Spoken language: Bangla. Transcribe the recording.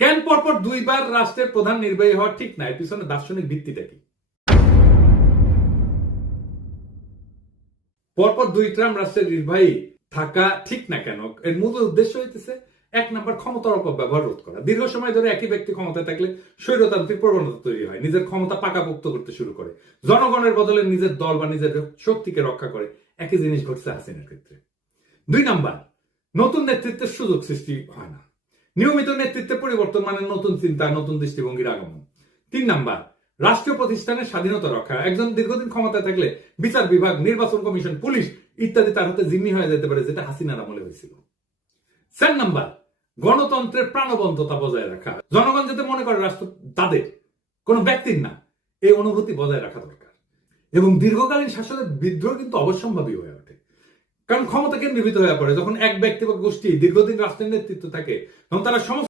কেন পরপর দুইবার রাষ্ট্রের প্রধান নির্বাহী হওয়া ঠিক না, এর পিছনে দার্শনিক ভিত্তিটা কি? পরপর দুই টার্ম রাষ্ট্রের নির্বাহী থাকা ঠিক না কেন, এর মূল উদ্দেশ্য হইতেছে এক নম্বর ক্ষমতার অপব্যবহার রোধ করা। দীর্ঘ সময় ধরে একই ব্যক্তি ক্ষমতায় থাকলে স্বৈরতান্ত্রিক প্রবণতা তৈরি হয়, নিজের ক্ষমতা পাকাপোক্ত করতে শুরু করে, জনগণের বদলে নিজের দল বা নিজের শক্তিকে রক্ষা করে। একই জিনিস ঘটছে হাসিনার ক্ষেত্রে। দুই নাম্বার, নতুন নেতৃত্বের সুযোগ সৃষ্টি হয় না। নিয়মিত নেতৃত্বে পরিবর্তন মানে নতুন চিন্তা, নতুন দৃষ্টিভঙ্গির আগমন। তিন নাম্বার, রাষ্ট্রীয় প্রতিষ্ঠানের স্বাধীনতা রক্ষা। একজন দীর্ঘদিন ক্ষমতায় থাকলে বিচার বিভাগ, নির্বাচন কমিশন, পুলিশ ইত্যাদি তার হাতে জিম্মি হয়ে যেতে পারে, যেটা হাসিনার আমলে হয়েছিল। চার নাম্বার, গণতন্ত্রের প্রাণবন্ততা বজায় রাখা। জনগণ যাতে মনে করে রাষ্ট্র তাদের, কোন ব্যক্তির না, এই অনুভূতি বজায় রাখা দরকার। এবং দীর্ঘকালীন শাসনের বিদ্রোহ কিন্তু অবশ্যম্ভাবী হয়ে ওঠে, কারণ ক্ষমতা কেন্দ্রীভূত হয়ে পড়ে। যখন এক ব্যক্তি বা গোষ্ঠী দীর্ঘদিন রাষ্ট্রের নেতৃত্ব থাকে, তখন তারা সমস্ত